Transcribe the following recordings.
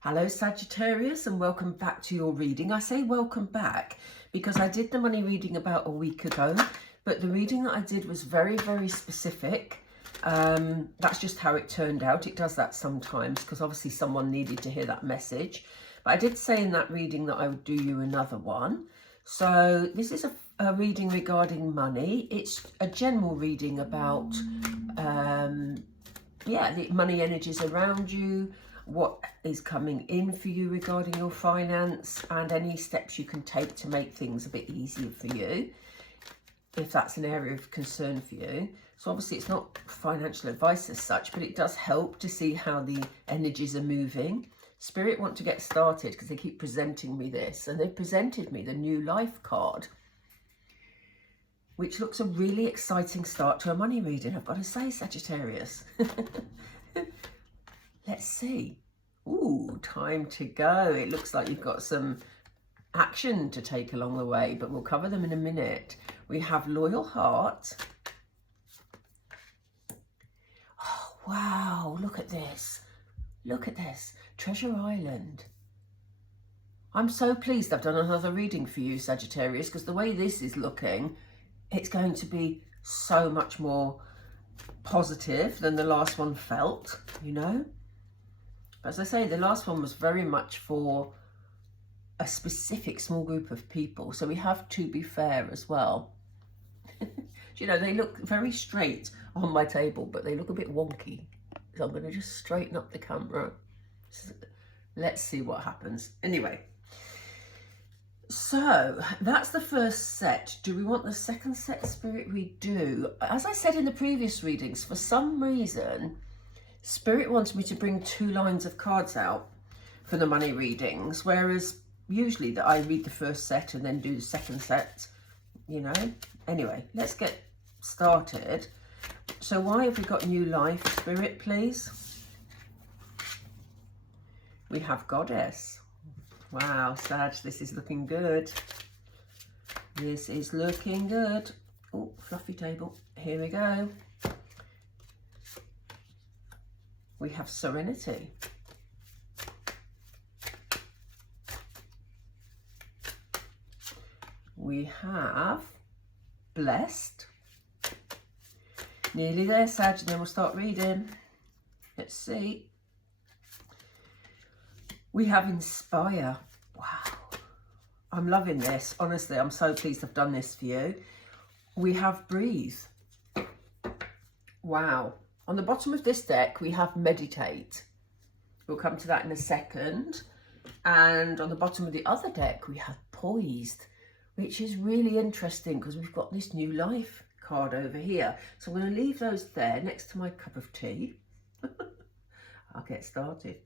Hello Sagittarius, and welcome back to your reading. I say welcome back because I did the money reading about a week ago, but the reading that I did was very, very specific. That's just how it turned out. It does that sometimes because obviously someone needed to hear that message. But I did say in that reading that I would do you another one. So this is a reading regarding money. It's a general reading about, the money energies around you, what is coming in for you regarding your finance, and any steps you can take to make things a bit easier for you, if that's an area of concern for you. So obviously it's not financial advice as such, but it does help to see how the energies are moving. Spirit want to get started because they keep presenting me this, and they've presented me the New Life card, which looks a really exciting start to a money reading, I've got to say, Sagittarius. Let's see. Ooh, time to go. It looks like you've got some action to take along the way, but we'll cover them in a minute. We have Loyal Heart. Oh, wow, look at this. Look at this. Treasure Island. I'm so pleased I've done another reading for you, Sagittarius, because the way this is looking, it's going to be so much more positive than the last one felt, you know. As I say, the last one was very much for a specific small group of people. So we have To Be Fair as well. You know, they look very straight on my table, but they look a bit wonky. So I'm going to just straighten up the camera. Let's see what happens. Anyway, so that's the first set. Do we want the second set, Spirit? We do. As I said in the previous readings, for some reason, Spirit wanted me to bring 2 lines of cards out for the money readings, whereas usually that I read the first set and then do the second set, you know. Anyway, let's get started. So why have we got New Life, Spirit, please? We have Goddess. Wow, Sag, this is looking good. This is looking good. Oh, fluffy table. Here we go. We have Serenity. We have Blessed. Nearly there, Sag, and then we'll start reading. Let's see. We have Inspire. Wow. I'm loving this. Honestly, I'm so pleased I've done this for you. We have Breathe. Wow. On the bottom of this deck, we have Meditate. We'll come to that in a second. And on the bottom of the other deck, we have Poised, which is really interesting because we've got this New Life card over here. So I'm going to leave those there next to my cup of tea. I'll get started.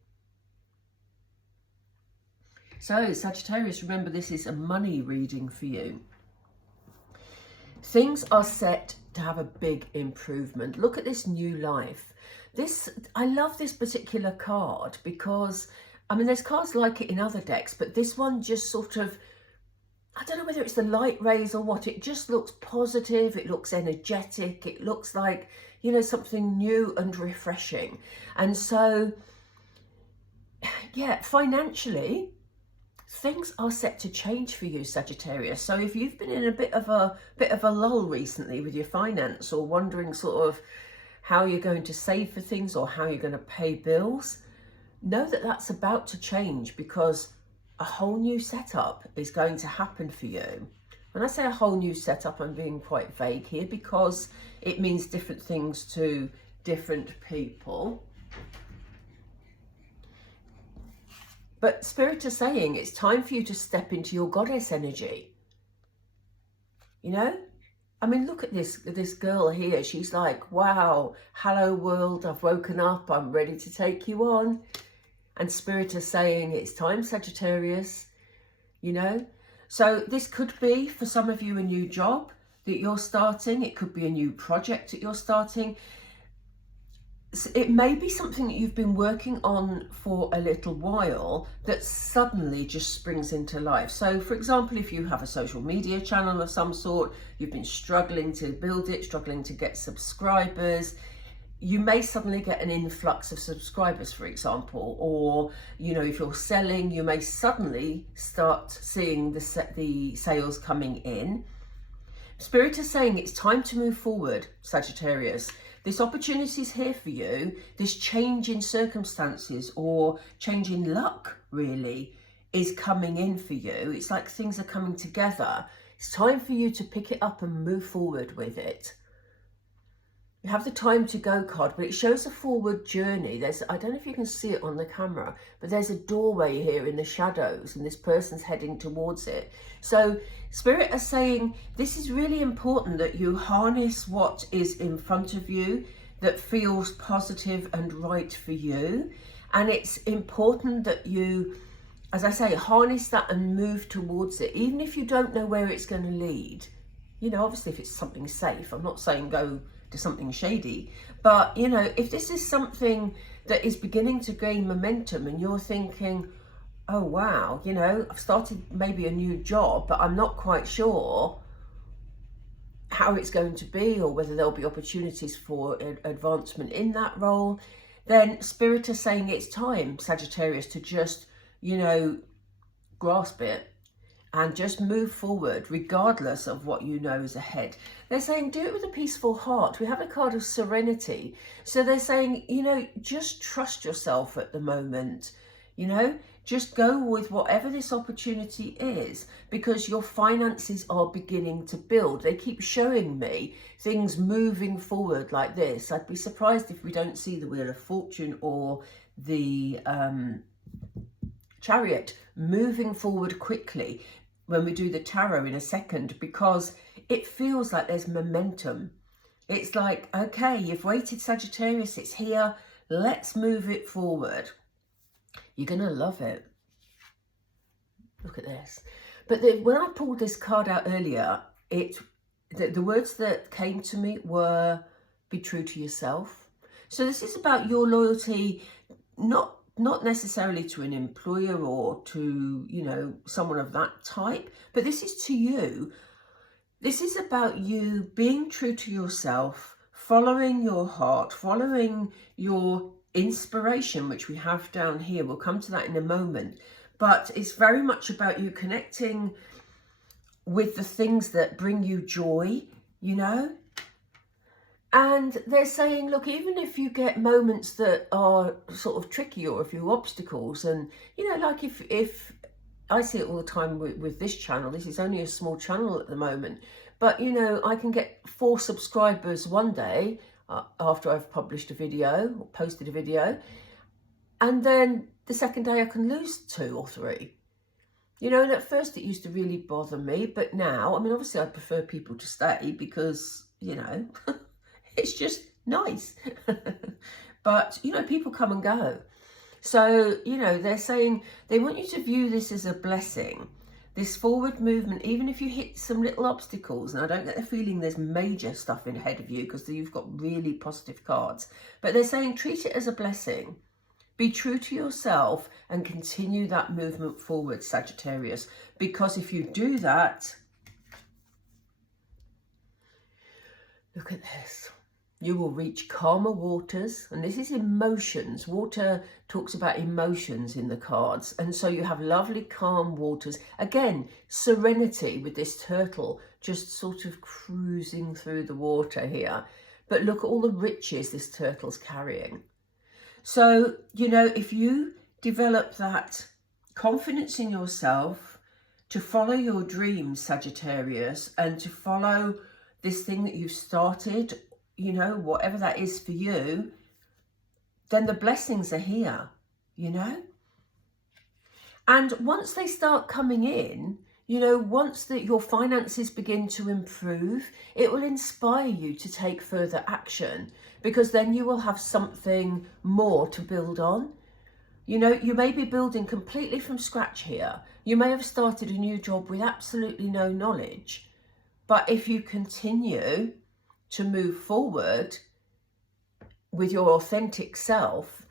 So, Sagittarius, remember this is a money reading for you. Things are set to have a big improvement. Look at this New Life. I love this particular card because, I mean, there's cards like it in other decks, but this one just sort of, I don't know whether it's the light rays or what, it just looks positive, it looks energetic, it looks like, you know, something new and refreshing. And so, yeah, financially, things are set to change for you, Sagittarius. So if you've been in a bit of a lull recently with your finance, or wondering sort of how you're going to save for things or how you're going to pay bills, know that that's about to change because a whole new setup is going to happen for you. When I say a whole new setup, I'm being quite vague here because it means different things to different people. But Spirit is saying it's time for you to step into your goddess energy. You know? I mean, look at this girl here. She's like, wow, hello world, I've woken up, I'm ready to take you on. And Spirit is saying it's time, Sagittarius, you know? So this could be, for some of you, a new job that you're starting. It could be a new project that you're starting. It may be something that you've been working on for a little while that suddenly just springs into life. So for example, if you have a social media channel of some sort, you've been struggling to build it, struggling to get subscribers, you may suddenly get an influx of subscribers, for example, or, you know, if you're selling, you may suddenly start seeing the sales coming in. Spirit is saying it's time to move forward, Sagittarius. This opportunity is here for you. This change in circumstances or change in luck, really, is coming in for you. It's like things are coming together. It's time for you to pick it up and move forward with it. You have the time to go card, but it shows a forward journey. I don't know if you can see it on the camera, but there's a doorway here in the shadows and this person's heading towards it. So Spirit is saying this is really important that you harness what is in front of you that feels positive and right for you. And it's important that you, as I say, harness that and move towards it, even if you don't know where it's going to lead. You know, obviously if it's something safe, I'm not saying go to something shady, but you know, if this is something that is beginning to gain momentum and you're thinking, oh wow, you know, I've started maybe a new job, but I'm not quite sure how it's going to be or whether there'll be opportunities for advancement in that role, then Spirit is saying it's time, Sagittarius, to just, you know, grasp it and just move forward regardless of what you know is ahead. They're saying do it with a peaceful heart. We have a card of serenity. So they're saying, you know, just trust yourself at the moment, you know, just go with whatever this opportunity is, because your finances are beginning to build. They keep showing me things moving forward like this. I'd be surprised if we don't see the Wheel of Fortune or the Chariot moving forward quickly when we do the tarot in a second, because it feels like there's momentum. It's like, okay, you've waited, Sagittarius, it's here, let's move it forward. You're going to love it. Look at this. But when I pulled this card out earlier, the words that came to me were, be true to yourself. So this is about your loyalty, not necessarily to an employer or to, you know, someone of that type, but this is to you. This is about you being true to yourself, following your heart, following your inspiration, which we have down here. We'll come to that in a moment. But it's very much about you connecting with the things that bring you joy, you know. And they're saying, look, even if you get moments that are sort of tricky or a few obstacles, and, you know, like if I see it all the time with this channel, this is only a small channel at the moment, but, you know, I can get 4 subscribers one day after I've published a video or posted a video, and then the second day I can lose 2 or 3. You know, and at first it used to really bother me, but now, I mean, obviously I prefer people to stay because, you know, it's just nice. But, you know, people come and go. So, you know, they're saying they want you to view this as a blessing, this forward movement, even if you hit some little obstacles. And I don't get the feeling there's major stuff in ahead of you because you've got really positive cards. But they're saying treat it as a blessing. Be true to yourself and continue that movement forward, Sagittarius. Because if you do that, look at this. You will reach calmer waters, and this is emotions. Water talks about emotions in the cards, and so you have lovely calm waters. Again, serenity with this turtle just sort of cruising through the water here. But look at all the riches this turtle's carrying. So, you know, if you develop that confidence in yourself to follow your dreams, Sagittarius, and to follow this thing that you've started, you know, whatever that is for you, then the blessings are here, you know. And once they start coming in, you know, once your finances begin to improve, it will inspire you to take further action, because then you will have something more to build on. You know, you may be building completely from scratch here. You may have started a new job with absolutely no knowledge, but if you continue to move forward with your authentic self,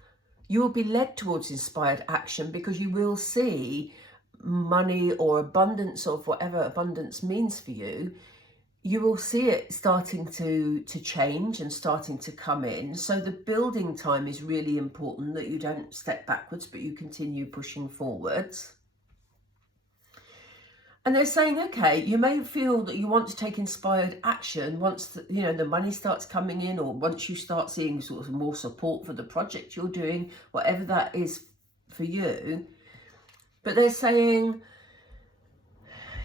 you will be led towards inspired action, because you will see money or abundance, of whatever abundance means for you, you will see it starting to change and starting to come in. So the building time is really important, that you don't step backwards, but you continue pushing forwards. And they're saying, okay, you may feel that you want to take inspired action once the money starts coming in, or once you start seeing sort of more support for the project you're doing, whatever that is for you. But they're saying,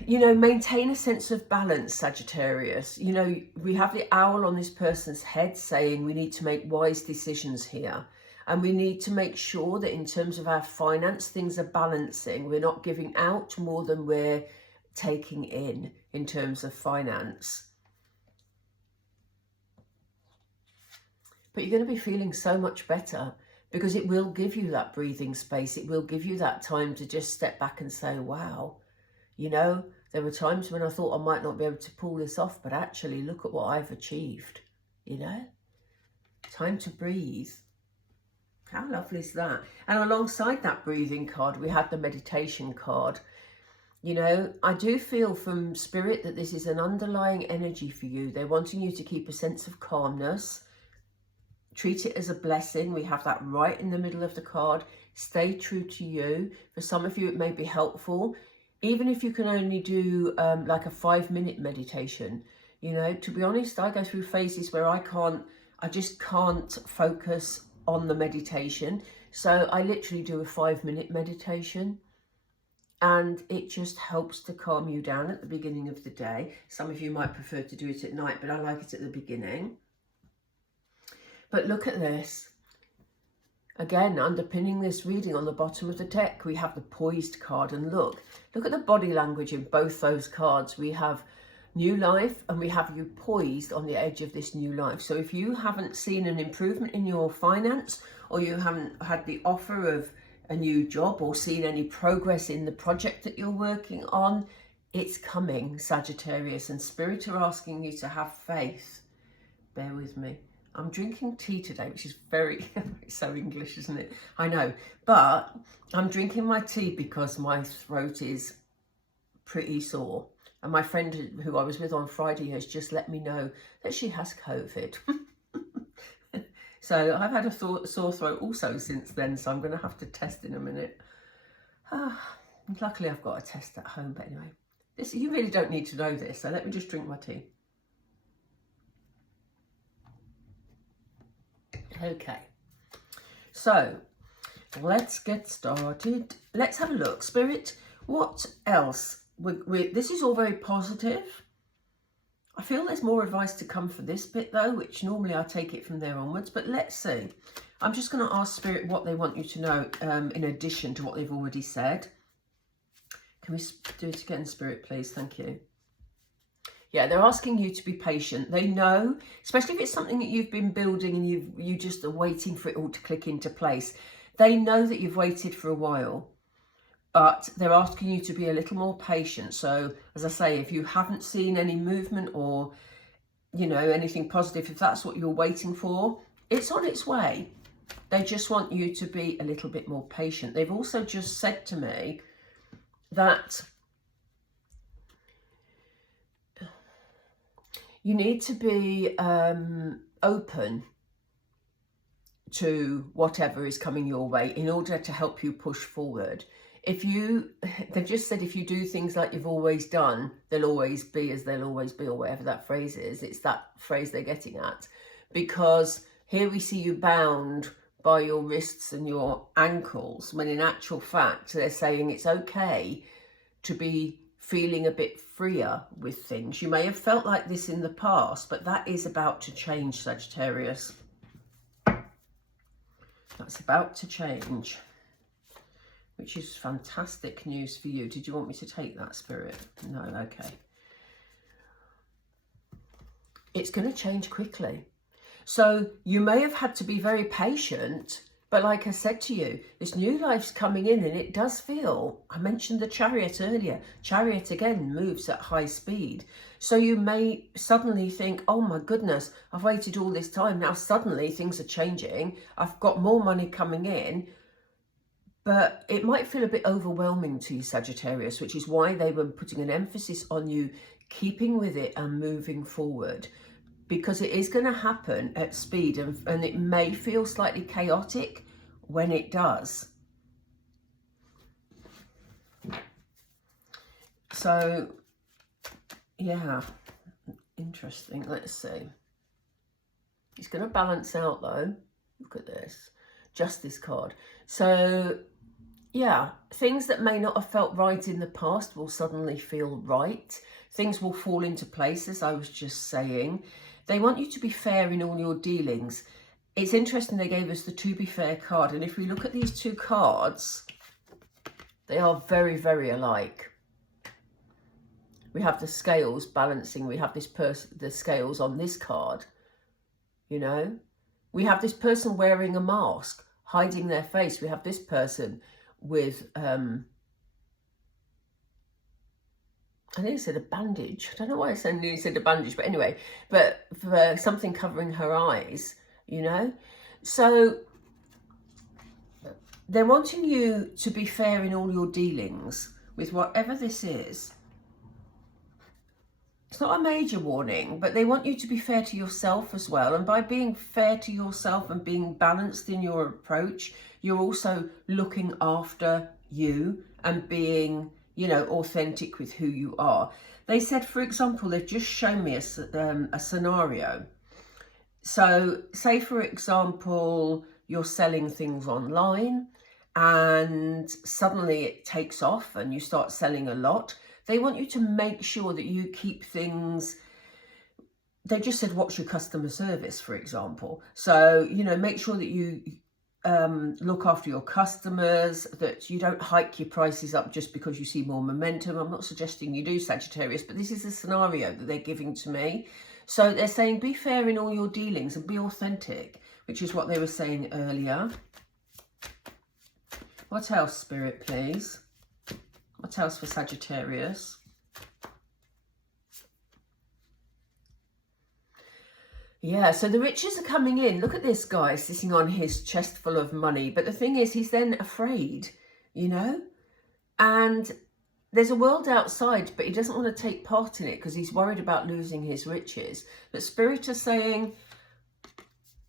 maintain a sense of balance, Sagittarius. We have the owl on this person's head saying we need to make wise decisions here. And we need to make sure that in terms of our finance, things are balancing. We're not giving out more than we're taking in terms of finance. But you're going to be feeling so much better, because it will give you that breathing space. It will give you that time to just step back and say, wow, there were times when I thought I might not be able to pull this off, but actually look at what I've achieved, Time to breathe. How lovely is that? And alongside that breathing card, we had the meditation card. I do feel from Spirit that this is an underlying energy for you. They're wanting you to keep a sense of calmness. Treat it as a blessing. We have that right in the middle of the card. Stay true to you. For some of you, it may be helpful. Even if you can only do like a 5-minute meditation. To be honest, I go through phases where I just can't focus on the meditation. So I literally do a 5-minute meditation. And it just helps to calm you down at the beginning of the day. Some of you might prefer to do it at night, but I like it at the beginning. But look at this. Again, underpinning this reading on the bottom of the deck, we have the poised card. And look at the body language in both those cards. We have new life, and we have you poised on the edge of this new life. So if you haven't seen an improvement in your finance, or you haven't had the offer of a new job, or seen any progress in the project that you're working on, it's coming, Sagittarius. And Spirit are asking you to have faith. Bear with me. I'm drinking tea today, which is very, so English, isn't it? I know, but I'm drinking my tea because my throat is pretty sore. And my friend who I was with on Friday has just let me know that she has COVID. So I've had a sore throat also since then, so I'm going to have to test in a minute. Luckily, I've got a test at home, but anyway. You really don't need to know this, so let me just drink my tea. Okay, so let's get started. Let's have a look. Spirit, what else? This is all very positive. I feel there's more advice to come for this bit though, which normally I take it from there onwards, but let's see. I'm just going to ask Spirit what they want you to know in addition to what they've already said. Can we do it again, Spirit, please? Thank you. Yeah, they're asking you to be patient. They know, especially if it's something that you've been building and you just are waiting for it all to click into place. They know that you've waited for a while, but they're asking you to be a little more patient. So, as I say, if you haven't seen any movement or, anything positive, if that's what you're waiting for, it's on its way. They just want you to be a little bit more patient. They've also just said to me that you need to be open to whatever is coming your way in order to help you push forward. They've just said if you do things like you've always done, they'll always be as they'll always be, or whatever that phrase is. It's that phrase they're getting at. Because here we see you bound by your wrists and your ankles, when in actual fact, they're saying it's okay to be feeling a bit freer with things. You may have felt like this in the past, but that is about to change, Sagittarius. That's about to change, which is fantastic news for you. Did you want me to take that, Spirit? No, okay. It's going to change quickly. So you may have had to be very patient, but like I said to you, this new life's coming in and it does feel, I mentioned the Chariot earlier. Chariot again moves at high speed. So you may suddenly think, oh my goodness, I've waited all this time. Now suddenly things are changing. I've got more money coming in. But it might feel a bit overwhelming to you, Sagittarius, which is why they were putting an emphasis on you keeping with it and moving forward, because it is going to happen at speed, and it may feel slightly chaotic when it does. So, yeah, interesting. Let's see. It's going to balance out, though. Look at this. Justice card. So, yeah, things that may not have felt right in the past will suddenly feel right. Things will fall into place, as I was just saying. They want you to be fair in all your dealings. It's interesting they gave us the to be fair card. And if we look at these two cards, they are very, very alike. We have the scales balancing. We have this the scales on this card, you know. We have this person wearing a mask, hiding their face. We have this person with, I think it said a bandage. I don't know why I nearly said a bandage, but anyway, but for something covering her eyes, you know. So they're wanting you to be fair in all your dealings with whatever this is. It's not a major warning, but they want you to be fair to yourself as well. And by being fair to yourself and being balanced in your approach, you're also looking after you and being, you know, authentic with who you are. They said, for example, they've just shown me a scenario. So say, for example, you're selling things online and suddenly it takes off and you start selling a lot. They want you to make sure that you keep things. They just said, what's your customer service, for example? So, you know, make sure that you look after your customers, that you don't hike your prices up just because you see more momentum. I'm not suggesting you do, Sagittarius, but this is a scenario that they're giving to me. So they're saying, be fair in all your dealings and be authentic, which is what they were saying earlier. What else, Spirit, please? What else for Sagittarius? Yeah, so the riches are coming in. Look at this guy sitting on his chest full of money. But the thing is, he's then afraid, you know? And there's a world outside, but he doesn't want to take part in it because he's worried about losing his riches. But Spirit are saying,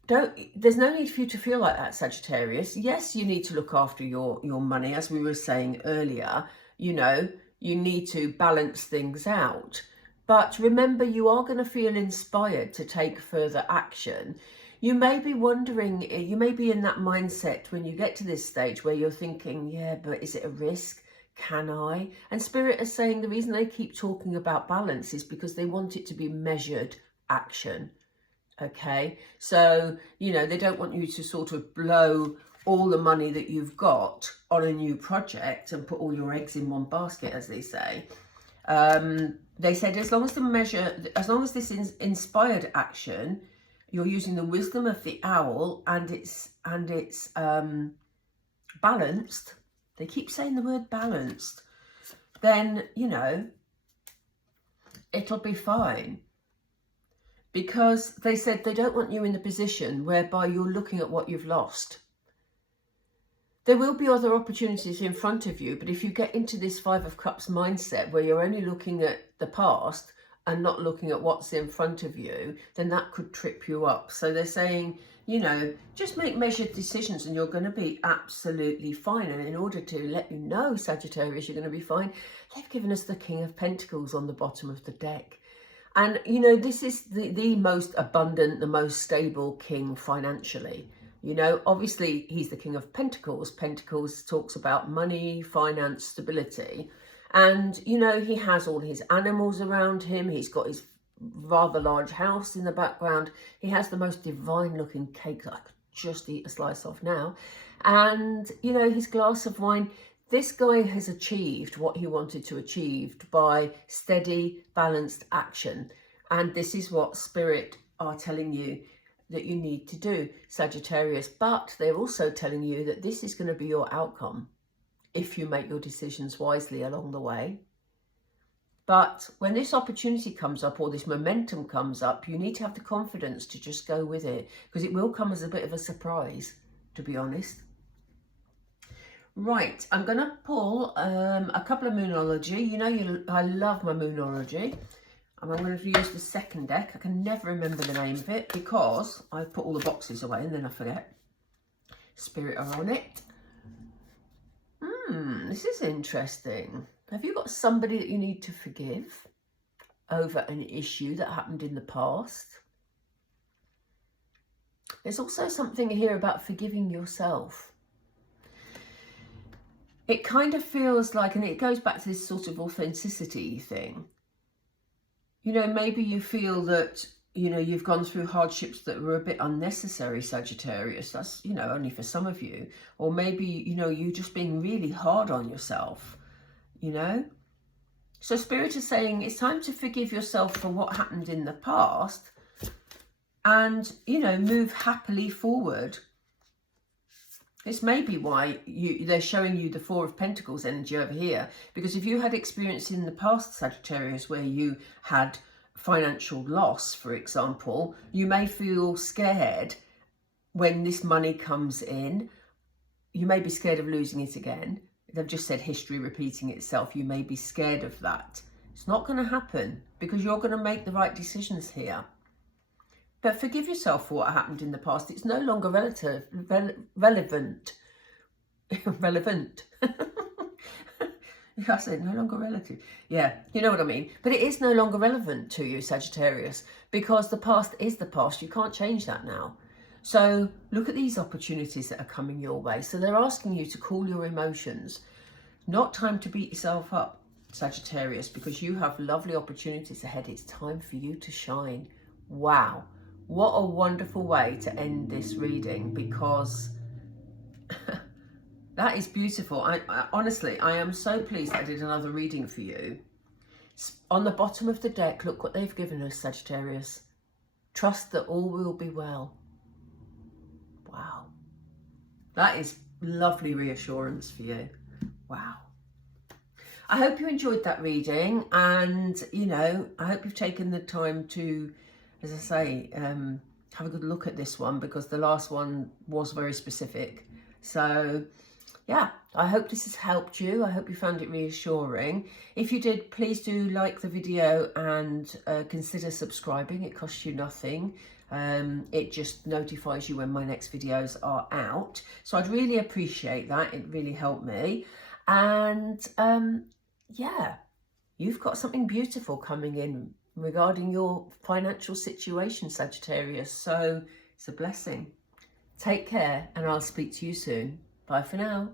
there's no need for you to feel like that, Sagittarius. Yes, you need to look after your money, as we were saying earlier. You know, you need to balance things out. But remember, you are going to feel inspired to take further action. You may be wondering, you may be in that mindset when you get to this stage where you're thinking, yeah, but is it a risk? Can I? And Spirit is saying the reason they keep talking about balance is because they want it to be measured action. Okay, so, you know, they don't want you to sort of blow all the money that you've got on a new project and put all your eggs in one basket, as they say. They said as long as this is inspired action, you're using the wisdom of the owl and it's balanced. They keep saying the word balanced. Then, you know, it'll be fine. Because they said they don't want you in the position whereby you're looking at what you've lost. There will be other opportunities in front of you, but if you get into this Five of Cups mindset where you're only looking at the past and not looking at what's in front of you, then that could trip you up. So they're saying, you know, just make measured decisions and you're going to be absolutely fine. And in order to let you know, Sagittarius, you're going to be fine, they've given us the King of Pentacles on the bottom of the deck. And, you know, this is the most abundant, the most stable king financially. You know, obviously, he's the King of Pentacles. Pentacles talks about money, finance, stability. And, you know, he has all his animals around him. He's got his rather large house in the background. He has the most divine looking cake that I could just eat a slice of now. And, you know, his glass of wine. This guy has achieved what he wanted to achieve by steady, balanced action. And this is what Spirit are telling you that you need to do, Sagittarius. But they're also telling you that this is going to be your outcome if you make your decisions wisely along the way. But when this opportunity comes up or this momentum comes up, you need to have the confidence to just go with it, because it will come as a bit of a surprise, to be honest. Right, I'm going to pull a couple of Moonology. You know, I love my Moonology. And I'm going to use the second deck. I can never remember the name of it because I put all the boxes away and then I forget. Spirit are on it. This is interesting. Have you got somebody that you need to forgive over an issue that happened in the past? There's also something here about forgiving yourself. It kind of feels like, and it goes back to this sort of authenticity thing. You know, maybe you feel that, you know, you've gone through hardships that were a bit unnecessary, Sagittarius. That's, you know, only for some of you. Or maybe, you know, you're just being really hard on yourself, you know. So Spirit is saying it's time to forgive yourself for what happened in the past and, you know, move happily forward. This may be why they're showing you the Four of Pentacles energy over here. Because if you had experience in the past, Sagittarius, where you had financial loss, for example, you may feel scared when this money comes in. You may be scared of losing it again. They've just said history repeating itself. You may be scared of that. It's not going to happen because you're going to make the right decisions here. But forgive yourself for what happened in the past. It's no longer relevant. Relevant. I said no longer relative. Yeah, you know what I mean. But it is no longer relevant to you, Sagittarius, because the past is the past. You can't change that now. So look at these opportunities that are coming your way. So they're asking you to cool your emotions. Not time to beat yourself up, Sagittarius, because you have lovely opportunities ahead. It's time for you to shine. Wow. What a wonderful way to end this reading, because that is beautiful. I honestly, I am so pleased I did another reading for you. On the bottom of the deck, look what they've given us, Sagittarius. Trust that all will be well. Wow. That is lovely reassurance for you. Wow. I hope you enjoyed that reading, and, you know, I hope you've taken the time to, as I say, have a good look at this one, because the last one was very specific. So, yeah, I hope this has helped you. I hope you found it reassuring. If you did, please do like the video and consider subscribing. It costs you nothing. It just notifies you when my next videos are out. So I'd really appreciate that. It really helped me. And yeah, you've got something beautiful coming in regarding your financial situation, Sagittarius. So it's a blessing. Take care, and I'll speak to you soon. Bye for now.